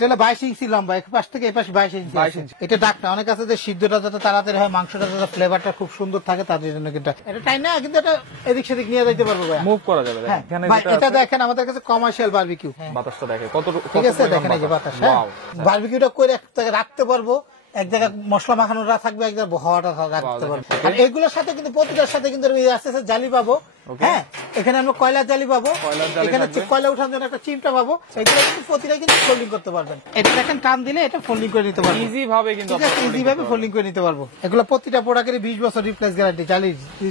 এটা হলো 22 ইঞ্চি লম্বা, এক পাশ থেকে এই পাশে 22 ইঞ্চি। এটা ডাকটা অনেক আছে যে সিদ্ধটা যাতে তাড়াতাড়ি হয়, মাংসটা যাতে ফ্লেভারটা খুব সুন্দর থাকে, তাদের জন্য কিন্তু এটা টাইম না, কিন্তু এটা এদিক সেদিক নিয়ে যাইতে পারবো ভাই, মুভ করা যাবে। এখানে এটা দেখেন আমাদের কাছে কমার্শিয়াল বারবিকিউ। বাতাসটা দেখে কত, ঠিক আছে, দেখেন এই যে বাতাস, বারবিকিউটা করে এক জায়গায় রাখতে পারবো, এক জায়গায় মশলা মাখানোটা থাকবে, এক জায়গায় হাওয়াটা রাখতে পারবো। আর এগুলোর সাথে কিন্তু প্রতিটার সাথে কিন্তু আস্তে আস্তে জালি পাবো। হ্যাঁ, এখানে আমরা কয়লার জালি পাবো, এখানে কয়লা উঠানোর জন্য একটা চিমটা পাবো, এগুলো কিন্তু প্রতিটা কিন্তু ফোল্ডিং করতে পারবেন। এটা দেখেন টান দিলে এটা ফোল্ডিং করে নিতে পারবেন ইজি ভাবে, কিন্তু ইজি ভাবে ফোল্ডিং করে নিতে পারবো। এগুলো প্রতিটা প্রোডাক্টের 20 বছর রিপ্লেস গ্যারান্টি,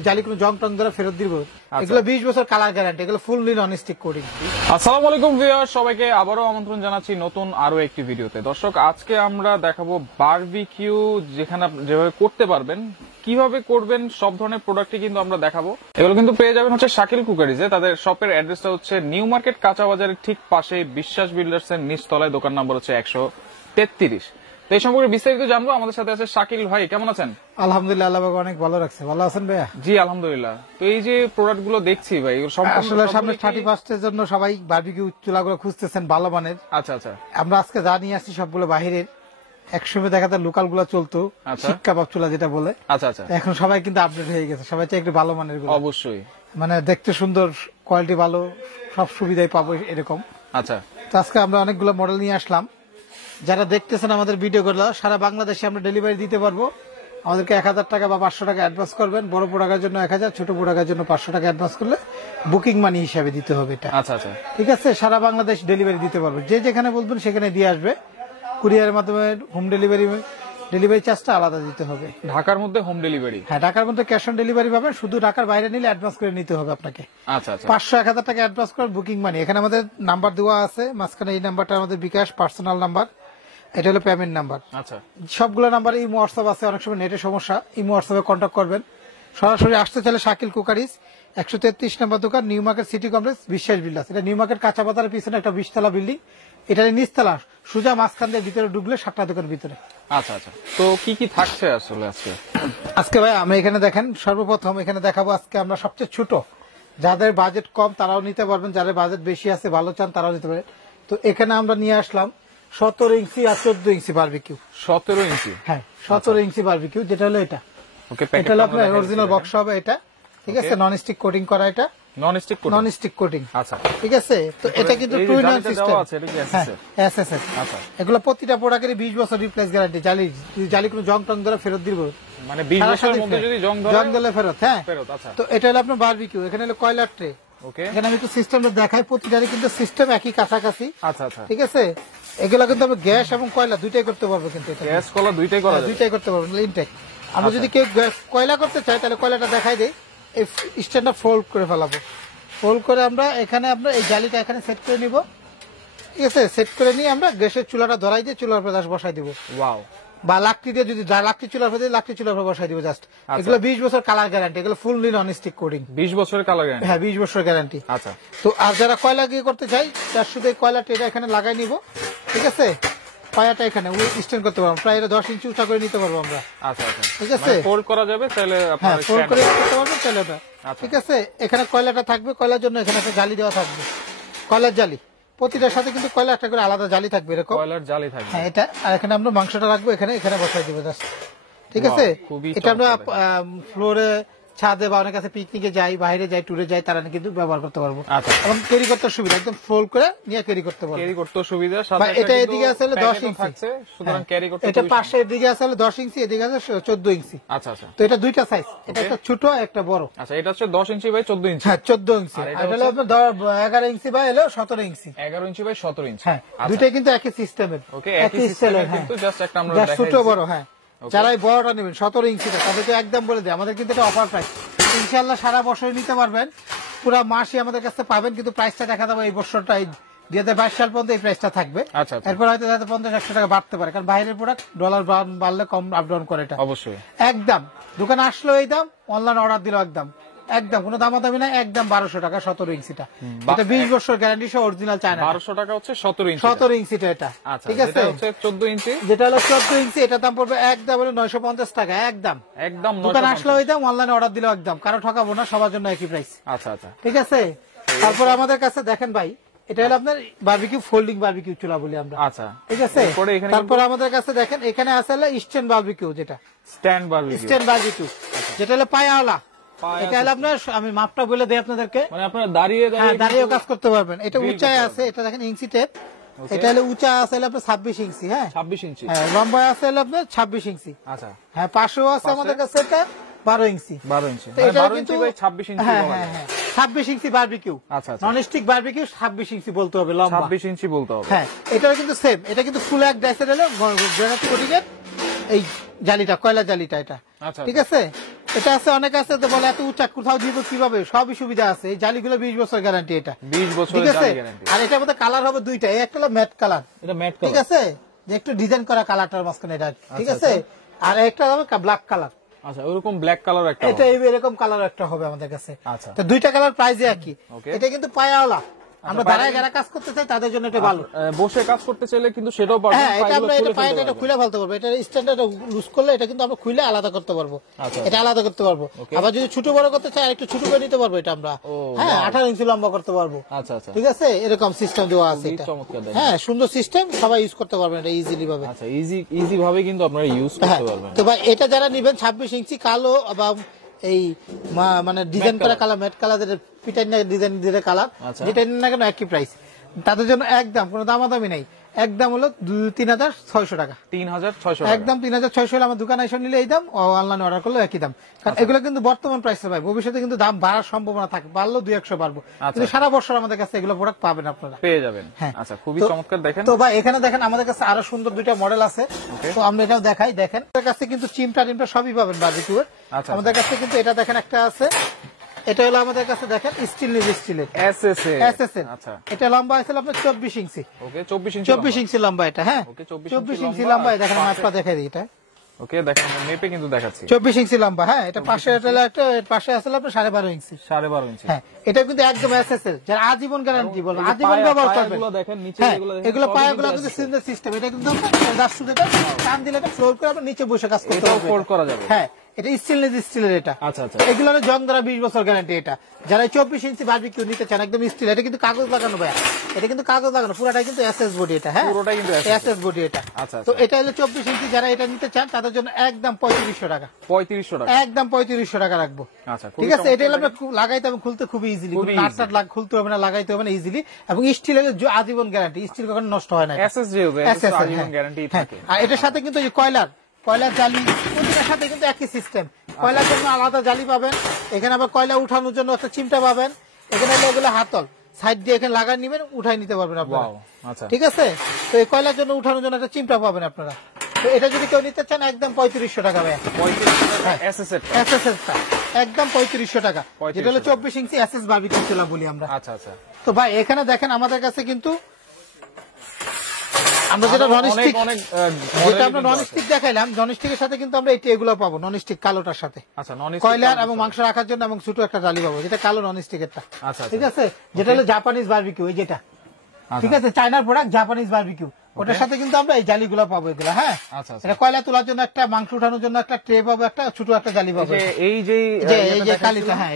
জালি কোনো জং টং ধরে ফেরত দিব। এগুলো 20 বছর কালার গ্যারান্টি, এগুলো ফুললি নন স্টিক কোটিং। আসসালামু আলাইকুম ভিউয়ার্স, সবাইকে আবারও আমন্ত্রণ জানাচ্ছি নতুন আরো একটি ভিডিওতে। দর্শক, আজকে আমরা দেখাবো বারবিকিউ, যেখানে আপনি যেভাবে করতে পারবেন, কিভাবে করবেন, সব ধরনের প্রোডাক্টই কিন্তু আমরা দেখাবো। এগুলো কিন্তু পেয়ে যাবেন হচ্ছে শাকিল কুকারিজে। তাদের শপের অ্যাড্রেসটা হচ্ছে নিউ মার্কেট কাঁচা বাজারের ঠিক পাশে বিশ্বাস বিল্ডার্স এর নিচতলায়, দোকান নাম্বার হচ্ছে 133। তো এই সম্পর্কে বিস্তারিত জানবো। আমাদের সাথে আছে শাকিল ভাই, কেমন আছেন? আলহামদুলিল্লাহ, আল্লাহ অনেক ভালো রাখছে। ভালো আছেন ভাইয়া? জি আলহামদুলিল্লাহ। তো এই যে প্রোডাক্ট গুলো দেখছি ভাই, আসলে সামনে 31 এর জন্য সবাই বারবিকিউ চুলাগুলো খুঁজতেছেন ভালো মানের। আচ্ছা আচ্ছা, আমরা আজকে যা নিয়ে আসছি সবগুলো বাহিরের, একসময় দেখা যায় লোকাল গুলা চলতো, শিক কাবাব চুলা যেটা বলে। আচ্ছা আচ্ছা, এখন সবাই কিন্তু আপডেট হয়ে গেছে, সবাই চাই একটু ভালো মানের গুলো। অবশ্যই, মানে দেখতে সুন্দর, কোয়ালিটি ভালো, সব সুবিধাই পাবো এরকম। আচ্ছা, তো আজকে আমরা অনেকগুলো মডেল নিয়ে আসলাম। যারা দেখতেছেন আমাদের ভিডিও গুলো, সারা বাংলাদেশে আমরা ডেলিভারি দিতে পারবো। আমাদেরকে 1000 টাকা বা 500 টাকা অ্যাডভান্স করবেন। বড় প্রোডাক্টের জন্য 1000, ছোট প্রোডাক্টের জন্য 500 টাকা অ্যাডভান্স করলে বুকিং মানি হিসাবে দিতে হবে এটা। আচ্ছা আচ্ছা, ঠিক আছে, সারা বাংলাদেশ ডেলিভারি দিতে পারবো। যে যেখানে বলবেন সেখানে দিয়ে আসবে। কুরিয়ারের মাধ্যমে হোম ডেলিভারি চার্জটা আলাদা দিতে হবে। ঢাকার মধ্যে হোম ডেলিভারি? হ্যাঁ, ঢাকার মধ্যে ক্যাশ অন ডেলিভারি পাবেন। শুধু ঢাকার বাইরে নিলে অ্যাডভান্স করে নিতে হবে আপনাকে। আচ্ছা আচ্ছা, 500-1000 টাকা অ্যাডভান্স করে বুকিং মানি। এখানে আমাদের নাম্বার দেওয়া আছে মাঝখানে, এই নাম্বারটা আমাদের বিকাশ পার্সোনাল নাম্বার, এটা হলো পেমেন্ট নাম্বার। আচ্ছা, সবগুলো নাম্বারে ইমো হোয়াটসঅ্যাপ আছে, অনেক সময় নেটের সমস্যা, ইমো হোয়াটসঅ্যাপে কন্ট্যাক্ট করবেন। সরাসরি আসতে চাইলে শাকিল কুকারিজ, 133 নম্বর দোকান, নিউ মার্কেট সিটি কমপ্লেক্স, বিশ্বাস বিল্ডার্স। এটা নিউ মার্কেট কাঁচা বাজারের পিছনে একটা 20 তলা বিল্ডিং, এটা নিচতলা, সোজা মাঝখান দিয়ে ভিতরে ঢুকলে 7টা দোকানের ভিতরে। আচ্ছা আচ্ছা। তো কি কি থাকছে আসলে আজকে ভাই আমরা এখানে দেখেন, সর্বপ্রথম এখানে দেখাবো আজকে আমরা সবচেয়ে ছোট, যাদের বাজেট কম তারাও নিতে পারবেন, যাদের বাজেট বেশি আছে ভালো চান তারাও নিতে পারবেন। তো এখানে আমরা নিয়ে আসলাম 17 ইঞ্চি আর 14 ইঞ্চি বারবিকিউ। 17 ইঞ্চি? হ্যাঁ, 17 ইঞ্চি বারবিকিউ, যেটা হলো এটা। এটা হলো আপনার অরিজিনাল বক্স হবে এটা। ঠিক আছে, নন স্টিক কোটিং করা, এটা নন স্টিক কোটিং। আচ্ছা, ঠিক আছে। তো এটা কিন্তু টু ইন ওয়ান সিস্টেম। আচ্ছা, এগুলো প্রতিটা প্রোডাক্টের 20 বছর রিপ্লেস গ্যারান্টি। জালি কোনো জং টং ধরে ফেরত দিব, মানে 20 বছরের মধ্যে যদি জং ধরে ফেরত। হ্যাঁ, আচ্ছা। তো এটা হলো আপনার বারবিকিউ। এখানে হলো কয়লার ট্রে। ওকে, এখানে আমি একটু সিস্টেমটা দেখাই, প্রতিটারই কিন্তু সিস্টেম একই কাছাকাছি। আচ্ছা আচ্ছা, ঠিক আছে। এগুলো কিন্তু আমরা গ্যাস এবং কয়লা দুইটাই করতে পারবো, কিন্তু গ্যাস কয়লা দুইটাই করা যাবে, দুইটাই করতে পারবো ইনটেক। আমরা যদি কেউ কয়লা করতে চাই তাহলে কয়লাটা দেখাই দেই, এই স্ট্যান্ডটা ফোল্ড করে ফেলাবো। ফোল্ড করে আমরা এখানে আমরা এই জালিটা এখানে সেট করে নিব। ঠিক আছে, সেট করে নিয়ে আমরা গ্যাসের চুলাটা ধরাই দিয়ে চুলার উপর বসাই দিব। ওয়াও। বা লাকড়ি দিয়ে যদি লাকড়ি চুলার উপর দিয়ে লাকড়ি চুলার উপর বসাই দিব জাস্ট। এগুলো 20 বছর কালার গ্যারান্টি, এগুলো ফুললি নন স্টিক কোটিং। 20 বছরের কালার গ্যারান্টি? হ্যাঁ, 20 বছর গ্যারান্টি। আচ্ছা। তো আর যারা কয়লা দিয়ে করতে চাই, তার শুধু কয়লা ট্রেটা এখানে লাগাই নিব। ঠিক আছে, পায়াটা এখানে স্ট্যান্ড করতে পারবো, প্রায় 10 ইঞ্চি উঁচা করে নিতে পারবো আমরা। আচ্ছা আচ্ছা, ঠিক আছে, ফোল্ড করা যাবে চাইলে, হ্যাঁ ফোল্ড করে করতে পারবো চাইলে ওটা। ঠিক আছে, এখানে কয়লাটা থাকবে, কয়লার জন্য এখানে একটা জালি দেওয়া থাকবে, কয়লার জালি। প্রতিটার সাথে কিন্তু কয়লা একটা করে আলাদা জালি থাকবে, এরকম কয়লার জালি থাকবে। হ্যাঁ, এটা। আর এখানে আমরা মাংসটা রাখবো, এখানে বসাই দিব জাস্ট। ঠিক আছে, এটা আমরা ফ্লোরে, ছাদে বা অনেক কাছে পিকনিকে যাই, বাইরে যাই, ট্যুরে যাই, তারা কিন্তু ব্যবহার করতে পারবো। এবং ক্যারি করতে সুবিধা, একদম ফোল্ড করে নিয়ে ক্যারি করতে পারবো। ক্যারি করতে সুবিধা। এটা এদিকে আছে 10 ইঞ্চি থাকছে, সুতরাং ক্যারি করতে। এটা পাশে এদিকে আছে 10 ইঞ্চি, এদিকে আছে 14 ইঞ্চি। আচ্ছা আচ্ছা। তো এটা দুইটা সাইজ, এটা একটা ছোট একটা বড়। আচ্ছা, এটা হচ্ছে 10 ইঞ্চি বাই 14 ইঞ্চি। হ্যাঁ, 14 ইঞ্চি। আর এটা হলো আপনার 11 inch by 17 inch. 11 inch by 17 ইঞ্চি। হ্যাঁ, দুইটাই কিন্তু একই সিস্টেমের। ওকে, একই সিস্টেমের, কিন্তু জাস্ট একটা আমরা দেখাই ছোট বড়। হ্যাঁ, যারা এই বড়টা নেবেন 17 ইঞ্চিটা, তাদেরকে একদম বলে দেয়, আমাদের কিন্তু এটা অফার প্রাইস। ইনশাআল্লাহ সারা বছর নিতে পারবেন, পুরো মাসই আমাদের কাছে পাবেন, কিন্তু প্রাইসটা দেখা যাবে এই বছরটা 2022 সাল পর্যন্ত এই প্রাইসটা থাকবে। আচ্ছা, এরপর হয়তো 50-100 টাকা বাড়তে পারে, কারণ বাইরের প্রোডাক্ট ডলার বাড়লে কম আপ ডাউন করে। এটা অবশ্যই একদম দোকানে আসলো এই দাম, অনলাইন অর্ডার দিল একদম কোনো দামাদামি না, একদম 1200 টাকা 17 ইঞ্চিটা। এটা 20 বছর গ্যারান্টি সহ অরিজিনাল চায়না। 1200 টাকা হচ্ছে 17 ইঞ্চি। 17 ইঞ্চিটা এটা। ঠিক আছে, হচ্ছে 14 ইঞ্চি, যেটা হলো 14 ইঞ্চি, এটা দাম পড়বে একদম 950 টাকা। একদম দোকানে আসলো এই দাম, অনলাইনে অর্ডার দিল একদম, কারো ঠকাবো না, সবার জন্য একই প্রাইস। আচ্ছা আচ্ছা, ঠিক আছে। তারপর আমাদের কাছে দেখেন ভাই, এটা হলো আপনার বারবিকিউ ফোল্ডিং বারবিকিউ চুলা বলি আমরা। আচ্ছা, ঠিক আছে। এরপরে এখানে তারপর আমাদের কাছে দেখেন এখানে আছে হলো স্ট্যান্ড বারবিকিউ, যেটা স্ট্যান্ড বারবিকিউ, স্ট্যান্ড বারবিকিউ, যেটা হলো পায়াওয়ালা। এটা হলো আপনার, আমি মাপটা বলে দিই আপনাদেরকে, মানে আপনারা দাঁড়িয়ে দাঁড়িয়েও কাজ করতে পারবেন। এটা উঁচায় আছে, এটা দেখেন ইঞ্চি টেপ, এটা হলো উঁচা আছে হলো আপনার 26 ইঞ্চি। হ্যাঁ 26 ইঞ্চি। হ্যাঁ, লম্বা আছে হলো আপনার 26 ইঞ্চি। আচ্ছা, হ্যাঁ পাশেও আছে আমাদের কাছে এটা 12 ইঞ্চি। 12 ইঞ্চি, তো এটা 12 কিন্তু ইঞ্চি বাই 26 ইঞ্চি হ্যাঁ বলা হ্যাঁ যায়। হ্যাঁ 26 ইঞ্চি বারবিকিউ। আচ্ছা আচ্ছা, নন স্টিক বারবিকিউ 26 ইঞ্চি বলতে হবে লম্বা। 26 ইঞ্চি বলতে হবে। হ্যাঁ এটাও কিন্তু সেম, এটা কিন্তু ফুল এক ডাইসের হলো গ্রানাইট কোটিংয়ের এই জালিটা, কয়লা জালিটা এটা। আচ্ছা, ঠিক আছে। এটা আছে, অনেক আছে তো বলে এত উঁচা কোথাও দিব কিভাবে, সবই সুবিধা আছে। এই জালিগুলো 20 বছর গ্যারান্টি এটা। 20 বছরের ঠিক আছে। জালি গ্যারান্টি। আর এটার মধ্যে কালার হবে দুইটা, এই একটা হলো ম্যাট কালার, এটা ম্যাট ঠিক কালার। আছে, যে একটু ডিজাইন করা কালারটার মাঝখানে এটা, ঠিক আছে। আর একটা হবে ব্ল্যাক কালার। আচ্ছা, ওরকম ব্ল্যাক কালার একটা এটা এরকম কালার একটা হবে আমাদের কাছে। আচ্ছা, তো দুইটা কালার প্রাইসে একই। Okay. এটা কিন্তু পায়াওয়ালা, আমরা দাঁড়ায় যারা কাজ করতে চাই তাদের জন্য এটা ভালো। বসে কাজ করতে চাইলে কিন্তু সেটাও পারবেন। হ্যাঁ, এটা পায়গুলো আমরা এটা খুলে পায়াটা ফেলতে এটা পারবেন। খুলে ফেলতে পারবো। এটা স্ট্যান্ডার্ড লুজ করলে এটা কিন্তু আমরা খুলে আলাদা করতে পারবো। আচ্ছা। এটা আলাদা করতে পারবো। Okay. আবার যদি ছোট বড় করতে চাই একটু ছোট করে নিতে পারবো এটা আমরা। ও, হ্যাঁ wow. 18 ইঞ্চি লম্বা করতে পারবো। আচ্ছা আচ্ছা, ঠিক আছে, এরকম সিস্টেম দেওয়া আছে খুবই এটা। চমৎকার দেখেন। হ্যাঁ সুন্দর সিস্টেম, সবাই ইউজ করতে পারবেন এটা ইজিলি ভাবে। আচ্ছা, ইজি ভাবে কিন্তু আপনারা ইউজ হ্যাঁ, করতে পারবেন। তো ভাই এটা যারা নিবেন 26 ইঞ্চি কালো বা এই মানে ডিজাইন করা কালার, ম্যাট কালার, পিটাই ডিজাইন দিয়ে কালার, আচ্ছা। যেটা নিন না কেন একই প্রাইস। তাদের জন্য একদম কোনো দামাদামি নাই, একদম হলো 3600 টাকা। 3600 টাকা। একদম 3600 হলে আমার দোকানে এসে নিলে এই দাম, অনলাইনে অর্ডার করলে একই দাম। কারণ এগুলো কিন্তু বর্তমান প্রাইস ভাই, ভবিষ্যতে কিন্তু দাম বাড়ার সম্ভাবনা থাকে, বাড়লেও 2-100 বাড়বো, কিন্তু সারা বছর আমাদের কাছে এগুলো প্রোডাক্ট পাবেন আপনারা, পেয়ে যাবেন। হ্যাঁ। আচ্ছা, খুবই তো- চমৎকার দেখেন। তো ভাই এখানে দেখেন আমাদের কাছে আরো সুন্দর দুইটা মডেল আছে। Okay. তো আমরা এটাও দেখাই, দেখেন আমাদের কাছে কিন্তু চিমটা টিমটা সবই পাবেন বারবিকিউর। আচ্ছা, আমাদের কাছে কিন্তু এটা দেখেন একটা আছে, এটা হলো আমাদের কাছে দেখেন স্টিলের এসএসএ। এসএসএল। আচ্ছা, এটা লম্বা আছে আপনার 24 ইঞ্চি। ওকে, 24 ইঞ্চি। 24 ইঞ্চি লম্বা এটা। হ্যাঁ Okay, 24 24 ইঞ্চি লম্বা, লম্বা, দেখেন পাশে- মাপটা দেখাই দিই এটা। ওকে, দেখেন আমরা মেপে কিন্তু দেখাচ্ছি। 24 ইঞ্চি লম্বা। হ্যাঁ এটা পাশে এটা হলো একটা, এর পাশে আছে আপনার 12.5 ইঞ্চি। 12.5 ইঞ্চি। হ্যাঁ এটা কিন্তু একদম এসএসএল, যারা আজীবন গ্যারান্টি বলবো, এই যে আজীবন ব্যবহার করবেন। পায়াগুলো দেখেন, নিচে হ্যাঁ যেগুলো দেখেন, এগুলো সবই পায়াগুলো কিন্তু কিন্তু SSL সিঙ্গেল সিস্টেম, এটা কিন্তু দাস সুদেটা টান দিলে এটা ফ্লোর করে আপনি নিচে বসে কাজ করতে এটাও পারবেন। ফোল্ড করা যাবে। হ্যাঁ এটা স্টিলের এটা। আচ্ছা আচ্ছা, এগুলো হলো জং দ্বারা 20 বছর গ্যারান্টি এটা। যারা 24 ইঞ্চি বারবিকিউ নিতে চান একদম স্টিল, এটা কিন্তু কাগজ লাগানো ভাই, এটা কিন্তু কাগজ লাগানো, পুরোটাই কিন্তু এসএস বডি এটা। হ্যাঁ পুরোটাই কিন্তু এসএস বডি এটা। আচ্ছা, তো আচ্ছা। এটা হলো 24 ইঞ্চি, যারা এটা নিতে চান তাদের জন্য একদম 3500 টাকা। 3500 টাকা। একদম 3500 টাকা রাখবো। আচ্ছা, ঠিক আছে, এটা হলো আপনার লাগাইতে হবে, খুলতে খুবই ইজিলি, খুবই নাট খুলতে হবে না, লাগাইতে হবে না, ইজিলি। এবং স্টিল হলে আজীবন গ্যারান্টি, স্টিল কখনো নষ্ট হয় না। এসএস যেহেতু SS, আজীবন হ্যাঁ। গ্যারান্টি হ্যাঁ, থাকে। আর এটার সাথে কিন্তু এই কয়লার জালি, প্রতিটার সাথে কিন্তু একই সিস্টেম। কয়লার জন্য আলাদা জালি পাবেন, এখানে আবার কয়লা উঠানোর জন্য একটা চিমটা পাবেন, এখানে হলো ওগুলো হাতল সাইড দিয়ে এখানে লাগাই নিবেন, উঠাই নিতে পারবেন আপনারা। Wow, আচ্ছা। ঠিক আছে, তো এই কয়লার জন্য উঠানোর জন্য একটা চিমটা পাবেন আপনারা। তো এটা যদি কেউ নিতে চান একদম 3500 টাকা ভাই। 3500 টাকা এসএসএ। এসএসএসটা একদম 3500 টাকা, 3500 যেটা হলো 24 ইঞ্চি এসএস বারবিকিউ চুলা বলি আমরা। আচ্ছা আচ্ছা, তো ভাই এখানে দেখেন আমাদের কাছে কিন্তু আমরা যেটা নন স্টিক, যেটা আমরা নন স্টিক দেখাইলাম, নন স্টিকের সাথে কিন্তু আমরা এগুলো পাবো, নন স্টিক কালোটার সাথে। আচ্ছা, নন কয়লার এবং মাংস রাখার জন্য এবং ছোট একটা জালি পাবো, যেটা কালো নন স্টিকেরটা। আচ্ছা, ঠিক আছে, যেটা হলো জাপানিজ বারবিকিউ, এই যেটা, ঠিক আছে, চায়নার প্রোডাক্ট জাপানিজ বারবিকিউ, ওটার সাথে কিন্তু আমরা এই জালিগুলো পাবো এগুলো। হ্যাঁ আচ্ছা, আচ্ছা। এটা কয়লা তোলার জন্য একটা, মাংস উঠানোর জন্য একটা ট্রে পাবো, একটা ছোট একটা জালি পাবো, এই যে এই যে কালিটা। হ্যাঁ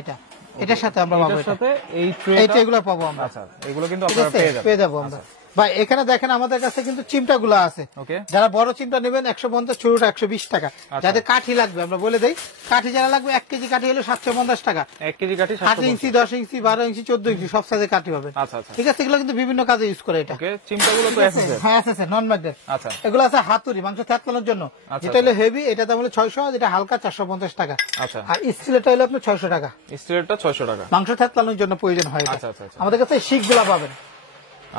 এটার সাথে আমরা পাবো, এটার সাথে এই এই ট্রেগুলো পাবো আমরা। আচ্ছা, এগুলো কিন্তু ঠিক আপনারা আছে, পেয়ে যাবেন। পেয়ে যাবো আমরা। ভাই এখানে দেখেন আমাদের কাছে কিন্তু চিমটা গুলো আছে। ওকে, যারা বড় চিমটা নেবেন 150, ছোটটা 120 টাকা। যাদের কাঠি লাগবে আমরা বলে দেই, কাঠি যারা লাগবে 1 কেজি কাঠি হলো 750 টাকা। 1 কেজি কাঠি 8 ইঞ্চি, 10 ইঞ্চি, 12 ইঞ্চি, 14 ইঞ্চি সব সাইজের কাঠি পাবেন। আচ্ছা আচ্ছা, ঠিক আছে, এগুলো কিন্তু বিভিন্ন কাজে ইউজ করে এটা। ওকে, চিমটাগুলো তো এসএসএ। হ্যাঁ এসএসএ নন ম্যাগনেট। আচ্ছা, এগুলো আছে হাতুড়ি, মাংস থেতলানোর জন্য, আচ্ছা, যেটা হলো হেভি, এটা দাম হলো 600, যেটা হালকা 450 টাকা। আচ্ছা, আর স্টিলেরটা হলো আপনার 600 টাকা, স্টিলেরটা 600 টাকা। মাংস থেতলানোর জন্য প্রয়োজন হয় এটা। আচ্ছা আচ্ছা আচ্ছা, আমাদের কাছে শিক গুলা পাবেন,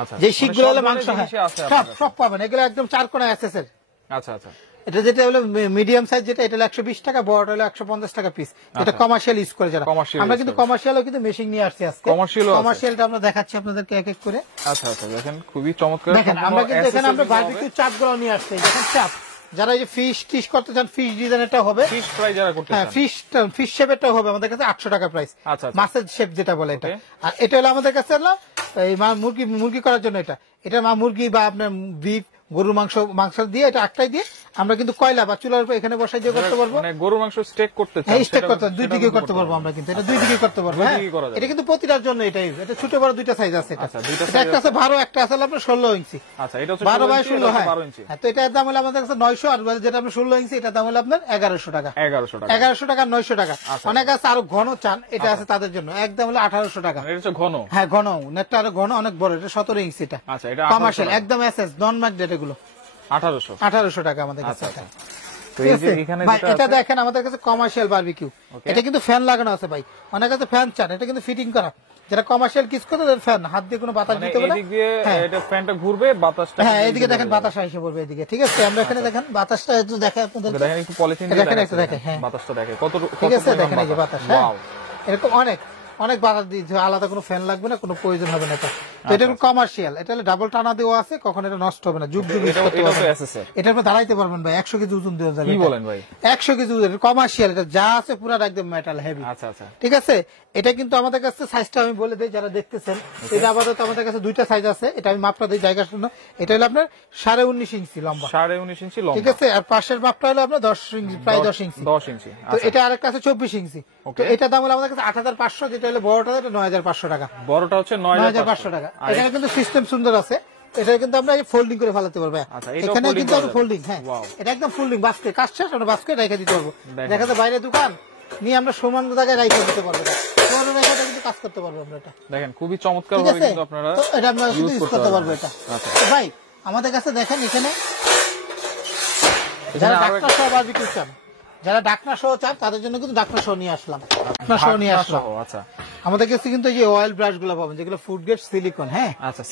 আচ্ছা, যে শিকগুলো হলো সব মাংস, ধরনের হ্যাঁ জিনিসই আছে আপনার কাছে। সব পাবেন, এগুলো একদম 4 কোণা এসএস এর। আচ্ছা আচ্ছা, এটা যেটা হলো মিডিয়াম সাইজ, যেটা এটা হলো 120 টাকা, বড়টা হলো 150 টাকা পিস। এটা কমার্শিয়াল ইউজ করে যারা, Commercial আমরা use কিন্তু করে। কমার্শিয়ালও কিন্তু মেশিন নিয়ে আসছি আজকে। Commercial ও আছে। কমার্শিয়ালটা আমরা দেখাচ্ছি আপনাদেরকে এক এক করে। আচ্ছা আচ্ছা, দেখেন খুবই চমৎকার। দেখেন আমরা কিন্তু এখানে আমরা বারবিকিউ চাপ গুলো নিয়ে আসছি, দেখেন চাপ, যারা এই যে ফিশ টিশ করতে চান, ফিশ ডিজাইনটা হবে, ফিশ ফ্রাই যারা করতে হ্যাঁ চান। ফিশ শেপেরটা হবে আমাদের কাছে 800 টাকা প্রাইস, আচ্ছা, আচ্ছা। মাছের শেপ যেটা বলে এটা। Okay. আর এটা হলো আমাদের কাছে হলো এই মুরগি করার জন্য এটা, এটা মুরগি বা আপনার বিফ গরুর মাংস দিয়ে এটা একটাই দিয়ে আমরা কিন্তু কয়লা বা চুলার উপর এখানে বসাই দিয়ে করতে পারবো। মানে গরুর মাংস স্টেক করতে চাই, হ্যাঁ স্টেক করতে দুই দিকে করতে পারবো আমরা, কিন্তু এটা দুই দিকে করতে পারবো। হ্যাঁ এটা কিন্তু প্রতিটার জন্য এটাই, এটা ছোট বড় দুইটা সাইজ আছে। এটা একটা আছে 12, একটা আছে আপনার 16 ইঞ্চি। আচ্ছা এটা হচ্ছে 12 বাই 16। হ্যাঁ 12 ইঞ্চি। তো এটার দাম হলো আমাদের কাছে 900, আর যেটা আমরা 16 ইঞ্চি এটার দাম হলো আপনার 1100 টাকা। 1100 টাকা 900 টাকা। অনেক আছে আরো ঘন চান, এটা আছে তাদের জন্য, একদম হলো 1800 টাকা। এটা হচ্ছে ঘন। হ্যাঁ ঘন, নেটটা আরো ঘন, অনেক বড়, এটা 17 ইঞ্চি। এটা আচ্ছা এটা কমার্শিয়াল একদম এসএস নন ম্যাগনেট, এগুলো 1800 টাকা আমাদের কাছে। তো এই যে এখানে যেটা এটা দেখেন আমাদের কাছে কমার্শিয়াল বারবিকিউ, এটা কিন্তু ফ্যান লাগানো আছে ভাই, অনেক কাছে ফ্যান চান, এটা কিন্তু ফিটিং করা, যেটা কমার্শিয়াল কিস করে ফ্যান হাত দিয়ে কোনো বাতাস দিতে হবে না, এদিক দিয়ে এটা ফ্যানটা ঘুরবে, বাতাসটা হ্যাঁ এদিকে দেখেন বাতাস এসে পড়বে এদিকে। ঠিক আছে আমরা এখানে দেখেন বাতাসটা একটু দেখে আপনাদের, দেখেন একটু পলিথিন দিয়ে দেখেন একটু দেখেন। হ্যাঁ বাতাসটা দেখে কত, ঠিক আছে দেখেন এই যে বাতাস। হ্যাঁ এরকম অনেক বাতাস দিচ্ছে, আলাদা কোনো ফ্যান লাগবে না, কোনো প্রয়োজন হবে না। তো এটা কমার্শিয়াল, এটা হলো ডাবল টানা দেওয়া আছে, কখন এটা নষ্ট হবে না, যুগ যুগ এটা আপনি দাঁড়াইতে পারবেন ভাই, 100 কেজি ওজন দেওয়া যাবে। কি বলেন ভাই? 100 কেজি ওজন, কমার্শিয়াল, এটা যা আছে পুরো একদম মেটাল হেভি। আচ্ছা আচ্ছা ঠিক আছে এটা কিন্তু আমাদের কাছে সাইজটা আমি বলে দিই যারা দেখতেছেন, এটা আপাতত আমাদের কাছে দুইটা সাইজ আছে, এটা আমি মাপটা দিই জায়গার জন্য। এটা হলো আপনার 19.5 ইঞ্চি লম্বা, 19.5 ইঞ্চি লম্বা। ঠিক আছে, আর পাশের মাপটা হলো আপনার 10 ইঞ্চি, প্রায় 10 ইঞ্চি। 10 ইঞ্চি। তো এটা আরেকটা আছে 24 ইঞ্চি। তো এটা দাম হলো আমাদের কাছে 8500, যেটা হলো বড়টা, এটা 9500 টাকা। বড়টা হচ্ছে 9500 টাকা। এখানে কিন্তু সিস্টেম সুন্দর আছে, এটা কিন্তু আমরা ফোল্ডিং করে ফেলাতে পারবো। এখানে কিন্তু ফোল্ডিং, হ্যাঁ এটা একদম ফোল্ডিং, বাস্কেট কাজ শেষ, আমরা বাস্কেট রেখে দিতে পারবো। দেখা যায় বাইরে দোকান নিয়ে আমরা সমান জায়গায় রেখে দিতে পারবো, কিন্তু কাজ করতে পারবো আমরা। এটা দেখেন খুবই চমৎকার ভাবে কিন্তু আপনারা এটা আমরা ইউজ করতে পারবো। এটা তো ভাই আমাদের কাছে দেখেন এখানে যারা ডাক্তার সহ বারবিকিউ চান, যারা ডাকনা সহ চান তাদের জন্য কিন্তু ডাকনা সহ নিয়ে আসলাম, ডাকনা সহ নিয়ে আসলাম। আচ্ছা আমাদের কাছে কিন্তু এই যে অয়েল ব্রাশ গুলো পাবেন, যেগুলো ফুড গ্রেড সিলিকন। হ্যাঁ আচ্ছা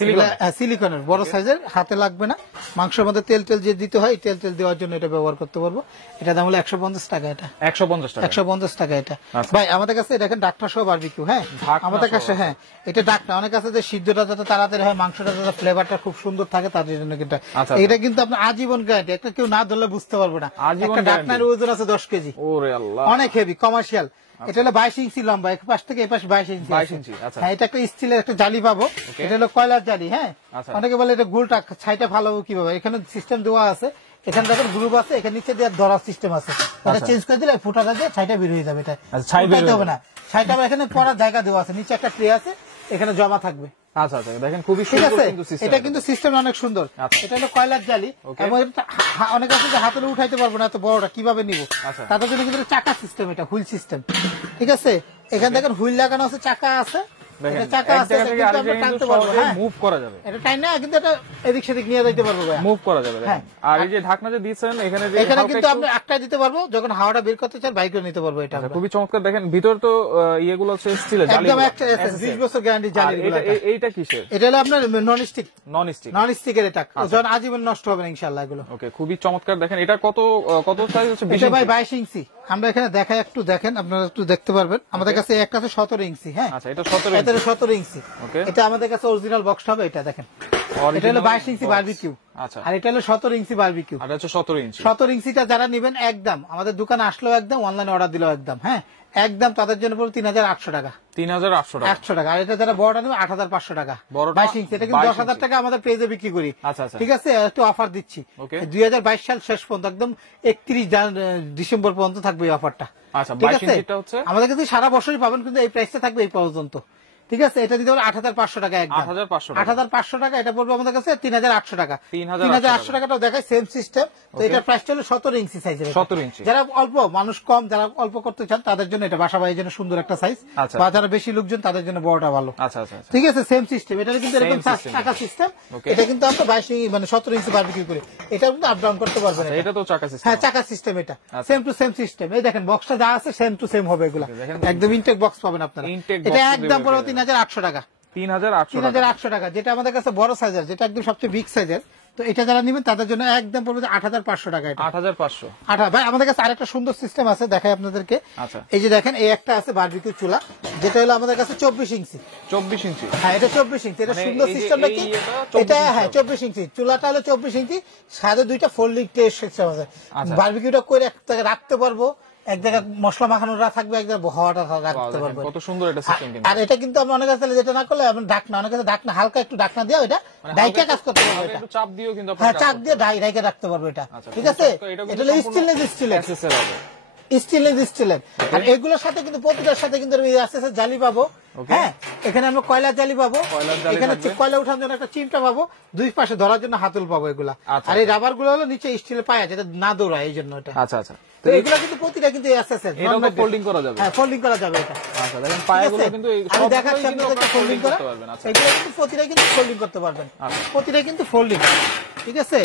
সিলিকনের বড় সাইজের, হাতে লাগবে না, মাংসের মধ্যে তেল যে দিতে হয়, তেল দেওয়ার জন্য এটা ব্যবহার করতে পারবো। এটা দাম হলো 150 টাকা। এটা 150 টাকা। এটা ভাই আমাদের কাছে দেখেন ডাকনা সহ বারবিকিউ। হ্যাঁ আমাদের কাছে, হ্যাঁ এটা ডাকনা, অনেক আছে যে সিদ্ধটা যাতে তাড়াতাড়ি হয়, মাংসটা যাতে ফ্লেভারটা খুব সুন্দর থাকে তাদের জন্য কিন্তু এটা কিন্তু আপনার আজীবন গ্যারান্টি, একটা কেউ না ধরলে বুঝতে পারবে না। একটা ডাকনার ওজন আছে 10 কেজি, ওরে আল্লাহ, অনেক হেভি কমার্শিয়াল। এটা হলো 22 ইঞ্চি লম্বা, এক পাশ থেকে এই পাশ 22 ইঞ্চি। হ্যাঁ এটা একটা স্টিলের একটা জালি পাবো, এটা হলো কয়লার জালি। হ্যাঁ অনেকে বলে এটা গোলটা ছাইটা ভালো কিভাবে, এখানে সিস্টেম দেওয়া আছে, এখানে দেখেন গ্রুপ আছে, এখানে নিচে দিয়ে ধরার সিস্টেম আছে, এটা চেঞ্জ করে দিলে ফুটাটা দিয়ে ছাইটা বের হয়ে যাবে। এটা ছাই বের হবে না, ছাইটা এখানে পড়ার জায়গা দেওয়া আছে, নিচে একটা ট্রে আছে, এখানে জমা থাকবে। আচ্ছা আচ্ছা দেখেন খুবই ঠিক সুন্দর আছে, কিন্তু সিস্টেম, এটা কিন্তু সিস্টেম অনেক সুন্দর। এটা হলো কয়লার জালি, এবং এটা অনেক আছে যে হাতে উঠাইতে পারবো না, এত বড়টা কিভাবে নিব, তাদের জন্য কিন্তু চাকা সিস্টেম, এটা হুইল সিস্টেম। ঠিক আছে এখানে দেখেন হুইল লাগানো আছে, চাকা আছে, চাকা আছে, টানতে পারবো, মুভ করা যাবে, এটা টাইম না কিন্তু এটা এদিক সেদিক নিয়ে যাইতে পারবো, মুভ করা যাবে। আর এই যে ঢাকনা যে দিয়েছেন এখানে কিন্তু আপনি একটা দিতে পারবো, যখন হাওয়াটা বের করতে চান বাইক করে নিতে পারবো। এটা খুবই চমৎকার। দেখেন ভিতর তো ইয়েগুলো হচ্ছে স্টিলের জালি, একদম একটা 20 বছর গ্যারান্টি জালি। এইটা কিসের? এটা হলো আপনার নন স্টিকের, এটা যখন আজীবন নষ্ট হবে না ইনশাআল্লাহ এগুলো। ওকে খুবই চমৎকার। দেখেন এটা কত সাইজ হচ্ছে? এটা ভাই 22 ইঞ্চি। আমরা এখানে দেখাই, একটু দেখেন, আপনারা একটু দেখতে পারবেন। আমাদের কাছে একটা আছে 17 ইঞ্চি। হ্যাঁ আচ্ছা এটা 17 ইঞ্চি। এটা আমাদের কাছে অরিজিনাল বক্স হবে। এটা দেখেন, এটা হলো 22 ইঞ্চি বারবিকিউ। আচ্ছা আর এটা হলো 17 ইঞ্চি বারবিকিউ। আর এটা হচ্ছে 17 ইঞ্চিটা যারা নেবেন একদম আমাদের দোকানে আসলেও একদম, অনলাইনে অর্ডার দিলেও একদম, হ্যাঁ একদম তাদের জন্য পড়বে 3800 টাকা। 3800 টাকা। আর এটা যারা বড়টা নেবে 8500 টাকা। 22 ইঞ্চি, এটা কিন্তু 10,000 টাকা আমাদের পেজে বিক্রি করি। আচ্ছা ঠিক আছে, একটু অফার দিচ্ছি 2022 সাল শেষ পর্যন্ত, একদম 31 ডিসেম্বর পর্যন্ত থাকবে এই অফারটা। আচ্ছা ঠিক আছে, আমাদের কাছে সারা বছরই পাবেন, কিন্তু এই প্রাইসটা থাকবে এই পর্যন্ত। ঠিক আছে, এটা দিতে হবে 8500 টাকা, একদম 8500 টাকা। এটা পড়বে আমাদের কাছে 3800 টাকা। 3800 টাকাটাও দেখায় সেম সিস্টেম। তো এটার প্রাইস হলো 17 ইঞ্চি সাইজের। 17 ইঞ্চি যারা অল্প মানুষ কম, যারা অল্প করতে চান তাদের জন্য এটা, বাসা বাড়ির জন্য সুন্দর একটা সাইজ, বা যারা বেশি লোকজন তাদের জন্য বড়টা ভালো। আচ্ছা আচ্ছা ঠিক আছে, সেম সিস্টেম। এটা কিন্তু এরকম চাকা সিস্টেম। এটা কিন্তু আমরা 22 মানে 17 ইঞ্চি বারবিকিউ করি, এটা কিন্তু আপ ডাউন করতে পারবেন। এটা তো চাকা সিস্টেম। হ্যাঁ চাকা সিস্টেম, এটা সেম টু সেম সিস্টেম। এই দেখেন বক্সটা যা আছে সেম টু সেম হবে, এগুলো একদম ইনটেক বক্স পাবেন আপনারা। এটা একদম পড়বে 3800 টাকা। 3800 টাকা, যেটা আমাদের কাছে বড় সাইজের, যেটা একদম সবচেয়ে বিগ সাইজের। তো এটা যারা নেবেন তাদের জন্য একদম পড়বে 8500 টাকা। এটা 8500। ভাই আমাদের কাছে আরেকটা সুন্দর সিস্টেম আছে, দেখাই আপনাদেরকে। এই যে দেখেন, এই একটা আছে বারবিকিউ চুলা, যেটা হলো আমাদের কাছে 24 ইঞ্চি। হ্যাঁ এটা 24 ইঞ্চি। এটা সুন্দর সিস্টেমটা কি, এটা হ্যাঁ 24 ইঞ্চি চুলাটা হলো 24 ইঞ্চি, সাথে দুইটা ফোল্ডিং টেস্ট সিস্টেম আছে। বারবিকিউটা করে এক জায়গায় রাখতে পারবো, এক জায়গায় মশলা মাখানোরা থাকবে, এক জায়গায় হাওয়াটা রাখতে পারবে। কত সুন্দর এটা সিস্টেম কিন্তু। আর এটা কিন্তু আমরা অনেক কাছে যেটা না করলে আপনি ঢাকনা, অনেক কাছে ঢাকনা হালকা একটু ঢাকনা দিয়ে এটা ডাইকে কাজ করতে পারবে। এটা একটু চাপ দিও কিন্তু হ্যাঁ, চাপ দিয়ে ডাইকে রাখতে পারবে এটা। ঠিক আছে, এটা হলো স্টেনলেস স্টিলের। আর এগুলোর সাথে কিন্তু প্রতিটার সাথে কিন্তু আস্তে আস্তে জালি পাবো। হ্যাঁ, এখানে আমরা কয়লার জালি পাবো, এখানে কয়লা উঠানোর জন্য একটা চিমটা পাবো, দুই পাশে ধরার জন্য হাতল পাবো এগুলা। আর এই রাবার গুলো হলো নিচে স্টিলের পায়া, যেটা না দৌড়ায় এই জন্য এটা। আচ্ছা আচ্ছা, তো এগুলো কিন্তু প্রতিটা কিন্তু আস্তে আস্তে ফোল্ডিং করা যাবে। হ্যাঁ, ফোল্ডিং করা যাবে এটা। আচ্ছা, দেখেন পায়াগুলো কিন্তু আমি দেখাচ্ছি আপনাদেরকে ফোল্ডিং করা। পারবেন। আচ্ছা, এগুলো কিন্তু প্রতিটা কিন্তু ফোল্ডিং করতে পারবেন, প্রতিটা কিন্তু ফোল্ডিং। ঠিক আছে,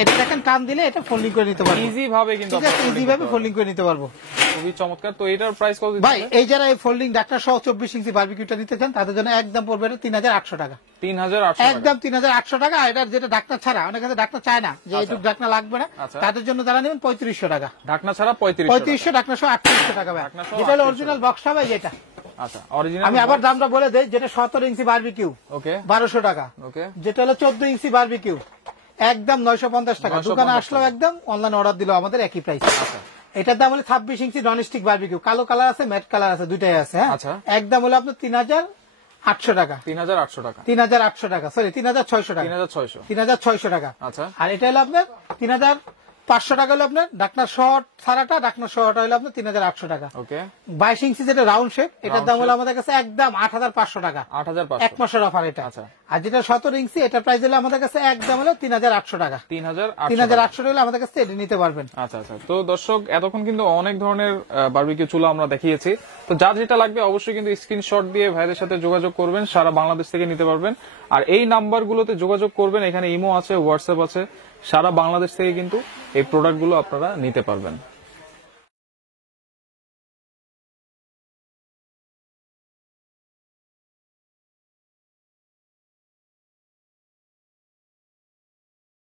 এটা দেখেন টান দিলে এটা ফোল্ডিং করে নিতে পারবেন ইজি ভাবে কিন্তু। ঠিক আছে, ইজি ভাবে ফোল্ডিং করে নিতে পারবো। খুবই চমৎকার। তো এটার প্রাইস কত ভাই? এই যারা এই ফোল্ডিং ডাক্তার সহ 24 ইঞ্চি বারবিকিউটা নিতে চান তাদের জন্য একদম পড়বে এটা 3800 টাকা। 3800 একদম 3800 টাকা। এটার যেটা ডাক্তার ছাড়া, অনেক কাছে ডাক্তার চায় না যে এইটুকু ডাক্তার লাগবে না, তাদের জন্য যারা নেবেন 3500 টাকা। ঢাকনা ছাড়া 3500, ডাক্তার সহ 3800 টাকা ভাই। যেটা হলো অরিজিনাল বক্স হবে যেটা। আচ্ছা, অরিজিনাল। আমি আবার দামটা বলে দেই, যেটা 17 ইঞ্চি বারবিকিউ ওকে 1200 টাকা। ওকে, যেটা হলো 14 ইঞ্চি বারবিকিউ একদম 950 টাকা। দোকানে আসলেও একদম, অনলাইন অর্ডার দিলেও আমাদের একই প্রাইস। এটার দাম হলো 26 ইঞ্চি ননস্টিক বারবিকিউ, কালো কালার আছে, ম্যাট কালার আছে, দুইটাই আছে। হ্যাঁ, আচ্ছা, একদম হলো আপনার 3800 টাকা। 3800 টাকা, 3800 টাকা, সরি 3600 টাকা, 3600 টাকা। আচ্ছা, আর এটা হলো আপনার 3500 টাকা হলো আপনার ডাকনা শর্ট ছাড়াটা, ডাকনা শর্ট হলো আপনার 3800 টাকা। ওকে, 22 ইঞ্চি যেটা রাউন্ড শেপ, এটার দাম হলো আমাদের কাছে একদম 8500 টাকা, 8500, এক মাসের অফার এটা। আচ্ছা, আর যেটা 17 ইঞ্চি এটার প্রাইস হলো আমাদের কাছে একদম হলো 3800 টাকা। 3800 হলে আমাদের কাছে এটা নিতে পারবেন। আচ্ছা আচ্ছা। তো দর্শক, এতক্ষণ কিন্তু অনেক ধরনের বারবিকিউ চুলা আমরা দেখিয়েছি। তো যার যেটা লাগবে অবশ্যই কিন্তু স্ক্রিনশট দিয়ে ভাইদের সাথে যোগাযোগ করবেন, সারা বাংলাদেশ থেকে নিতে পারবেন। আর এই নাম্বারগুলোতে যোগাযোগ করবেন, এখানে ইমো আছে, হোয়াটসঅ্যাপ আছে, সারা বাংলাদেশ থেকে কিন্তু এই প্রোডাক্টগুলো আপনারা নিতে পারবেন।